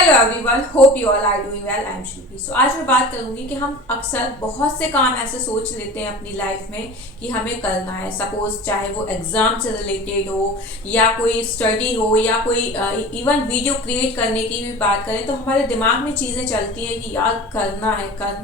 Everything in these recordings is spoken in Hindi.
Hello everyone, hope you all are doing well. I am Shilpi. So आज मैं बात करूंगी कि हम अक्सर बहुत से काम ऐसे सोच लेते हैं अपनी लाइफ में कि हमें करना है। सपोज चाहे वो एग्जाम से रिलेटेड हो या कोई स्टडी हो या कोई इवन वीडियो क्रिएट करने की भी बात करें तो हमारे दिमाग में चीज़ें चलती हैं कि यार करना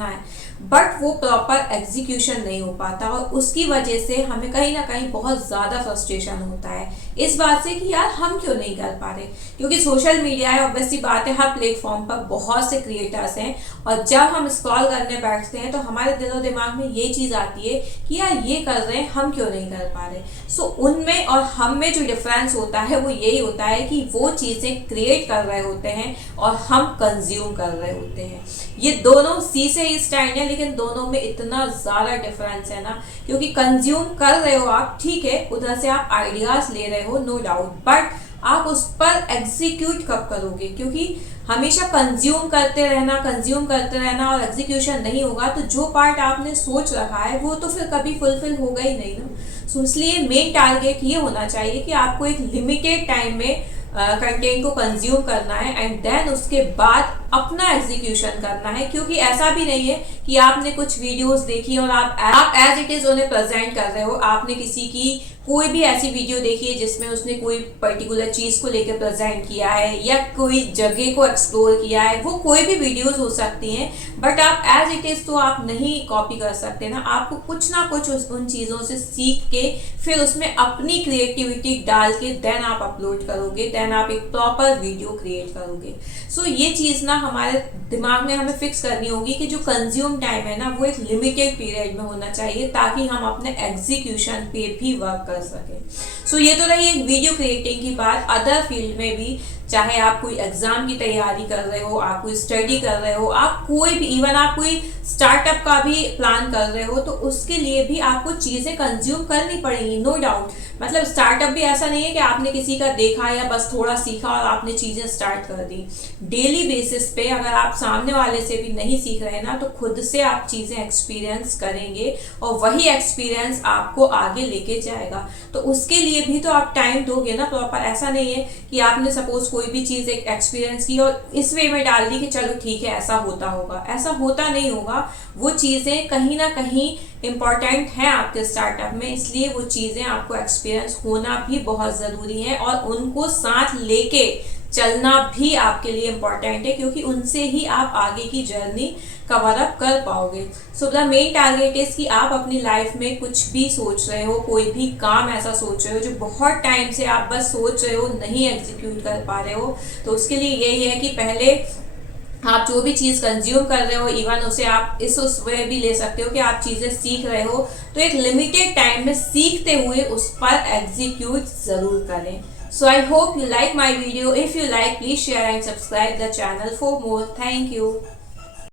है, बट वो प्रॉपर एग्जीक्यूशन नहीं हो पाता और उसकी वजह से हमें कहीं ना कहीं बहुत ज़्यादा फ्रस्ट्रेशन होता है इस बात से कि यार हम क्यों नहीं कर पा रहे। क्योंकि सोशल मीडिया है, ऑब्वियसली बात है, हर प्लेटफॉर्म पर बहुत से क्रिएटर्स हैं और जब हम स्क्रॉल करने बैठते हैं तो हमारे दिलो दिमाग में ये चीज़ आती है कि यार ये कर रहे हैं, हम क्यों नहीं कर पा रहे। सो उनमें और हम में जो डिफरेंस होता है वो यही होता है कि वो चीज़ें क्रिएट कर रहे होते हैं और हम कंज्यूम कर रहे होते हैं। ये दोनों सी से ही स्टैंड है, लेकिन दोनों में इतना ज़्यादा डिफरेंस है ना। क्योंकि कंज्यूम कर रहे हो आप, ठीक है, उधर से आप आइडियाज़ ले रहे हो, नो डाउट, बट आप उस पर एग्जीक्यूट कब करोगे। क्योंकि हमेशा कंज्यूम करते रहना और एग्जीक्यूशन नहीं होगा तो जो पार्ट आपने सोच रखा है वो तो फिर कभी फुलफिल होगा ही नहीं ना। सो इसलिए मेन टारगेट ये होना चाहिए कि आपको एक लिमिटेड टाइम में कंटेंट को कंज्यूम करना है एंड देन उसके बाद अपना एग्जीक्यूशन करना है। क्योंकि ऐसा भी नहीं है कि आपने कुछ वीडियोस देखी और आप एज इट इज उन्हें प्रेजेंट कर रहे हो। आपने किसी की कोई भी ऐसी वीडियो देखी है जिसमें उसने कोई पर्टिकुलर चीज़ को लेकर प्रेजेंट किया है या कोई जगह को एक्सप्लोर किया है, वो कोई भी वीडियोस हो सकती हैं, बट आप एज इट इज़ तो आप नहीं कॉपी कर सकते ना। आपको कुछ ना कुछ उन चीज़ों से सीख के फिर उसमें अपनी क्रिएटिविटी डाल के देन आप अपलोड करोगे, देन आप एक प्रॉपर वीडियो क्रिएट करोगे। सो ये चीज़ ना हमारे दिमाग में हमें फिक्स करनी होगी कि जो कंज्यूम टाइम है ना वो एक लिमिटेड पीरियड में होना चाहिए ताकि हम अपने एग्जीक्यूशन पे भी वर्क कर सके। सो ये तो रही एक वीडियो क्रिएटिंग की बात। अदर फील्ड में भी, चाहे आप कोई एग्जाम की तैयारी कर रहे हो, आप कोई स्टडी कर रहे हो, आप कोई भी, इवन आप कोई स्टार्टअप का भी प्लान कर रहे हो, तो उसके लिए भी आपको चीज़ें कंज्यूम करनी पड़ेंगी, नो डाउट। मतलब स्टार्टअप भी ऐसा नहीं है कि आपने किसी का देखा या बस थोड़ा सीखा और आपने चीज़ें स्टार्ट कर दी। डेली बेसिस पे अगर आप सामने वाले से भी नहीं सीख रहे ना तो खुद से आप चीज़ें एक्सपीरियंस करेंगे और वही एक्सपीरियंस आपको आगे लेके जाएगा। तो उसके लिए भी तो आप टाइम दोगे ना प्रॉपर। ऐसा नहीं है कि आपने सपोज कोई भी चीज़ एक एक्सपीरियंस की और इस वे में डाल दी कि चलो ठीक है ऐसा होता होगा, ऐसा होता नहीं होगा। वो चीज़ें कहीं ना कहीं इम्पॉर्टेंट हैं आपके स्टार्टअप में, इसलिए वो चीज़ें आपको एक्सपीरियंस होना भी बहुत ज़रूरी है और उनको साथ लेके चलना भी आपके लिए इम्पॉर्टेंट है, क्योंकि उनसे ही आप आगे की जर्नी कवर अप कर पाओगे। So the main target is कि आप अपनी लाइफ में कुछ भी सोच रहे हो, कोई भी काम ऐसा सोच रहे हो जो बहुत टाइम से आप बस सोच रहे हो, नहीं एग्जीक्यूट कर पा रहे हो, तो उसके लिए यही है कि पहले आप जो भी चीज़ कंज्यूम कर रहे हो, इवन उसे आप उस वे भी ले सकते हो कि आप चीज़ें सीख रहे हो तो एक लिमिटेड टाइम में सीखते हुए उस पर एग्जीक्यूट ज़रूर करें। So I hope you like my video. If you like, please share and subscribe the channel for more. Thank you.